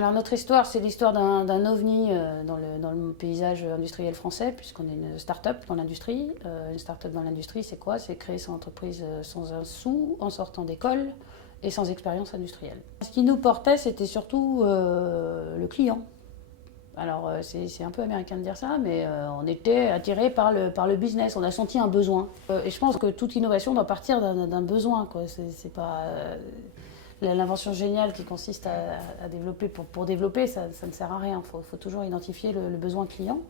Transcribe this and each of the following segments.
Alors notre histoire, c'est l'histoire d'un ovni dans le paysage industriel français, puisqu'on est une start-up dans l'industrie. Une start-up dans l'industrie, c'est quoi? C'est créer son entreprise sans un sou, en sortant d'école et sans expérience industrielle. Ce qui nous portait, c'était surtout le client. Alors c'est un peu américain de dire ça, mais on était attiré par le business, on a senti un besoin. Et je pense que toute innovation doit partir d'un besoin, quoi. C'est pas l'invention géniale qui consiste à développer pour développer, ça ne sert à rien. Il faut toujours identifier le besoin client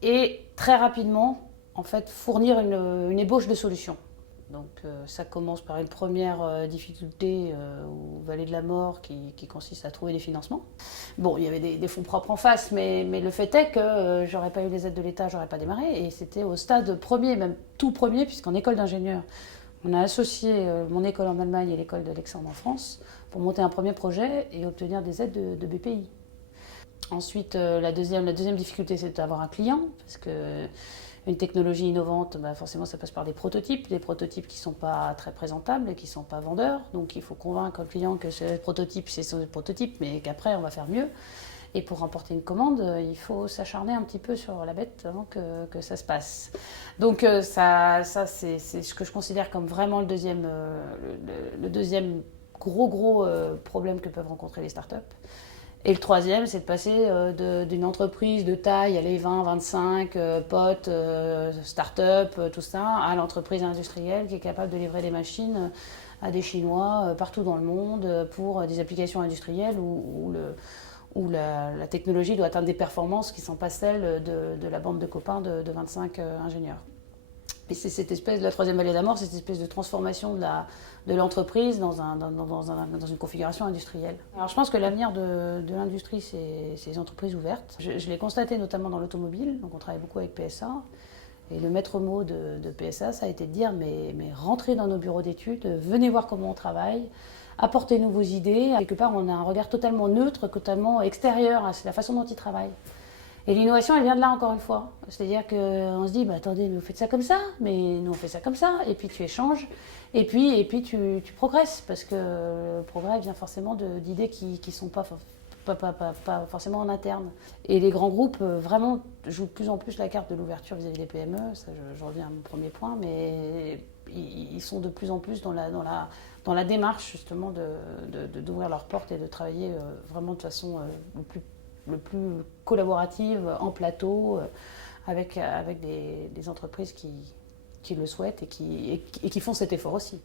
et très rapidement, en fait, fournir une ébauche de solutions. Donc ça commence par une première difficulté au Vallée de la Mort qui consiste à trouver des financements. Bon, il y avait des fonds propres en face, mais le fait est que j'aurais pas eu les aides de l'État, j'aurais pas démarré. Et c'était au stade premier, même tout premier, puisqu'en école d'ingénieur, on a associé mon école en Allemagne et l'école d'Alexandre en France pour monter un premier projet et obtenir des aides de BPI. Ensuite, la deuxième difficulté, c'est d'avoir un client, parce que une technologie innovante, bah forcément, ça passe par des prototypes qui ne sont pas très présentables et qui ne sont pas vendeurs. Donc, il faut convaincre le client que ce prototype, c'est son prototype, mais qu'après, on va faire mieux. Et pour remporter une commande, il faut s'acharner un petit peu sur la bête avant que ça se passe. Donc, ça c'est ce que je considère comme vraiment le deuxième gros problème que peuvent rencontrer les startups. Et le troisième, c'est de passer d'une entreprise de taille, allez, 20, 25, potes, start-up, tout ça, à l'entreprise industrielle qui est capable de livrer des machines à des Chinois partout dans le monde pour des applications industrielles où la technologie doit atteindre des performances qui ne sont pas celles de la bande de copains de 25 ingénieurs. Et c'est cette espèce, la troisième vallée de la mort, c'est cette espèce de transformation de l'entreprise dans une configuration industrielle. Alors je pense que l'avenir de l'industrie, c'est les entreprises ouvertes. Je l'ai constaté notamment dans l'automobile, donc on travaille beaucoup avec PSA. Et le maître mot de PSA, ça a été de dire mais rentrez dans nos bureaux d'études, venez voir comment on travaille, apportez-nous vos idées. Quelque part, on a un regard totalement neutre, totalement extérieur à la façon dont ils travaillent. Et l'innovation, elle vient de là encore une fois. C'est-à-dire qu'on se dit, bah, attendez, vous faites ça comme ça, mais nous on fait ça comme ça, et puis tu échanges, et puis tu progresses, parce que le progrès vient forcément d'idées qui ne sont pas forcément en interne. Et les grands groupes vraiment jouent de plus en plus la carte de l'ouverture vis-à-vis des PME, ça je reviens à mon premier point, mais ils sont de plus en plus dans la démarche justement d'ouvrir leurs portes et de travailler vraiment de façon le plus collaborative, en plateau, avec des entreprises qui le souhaitent et qui font cet effort aussi.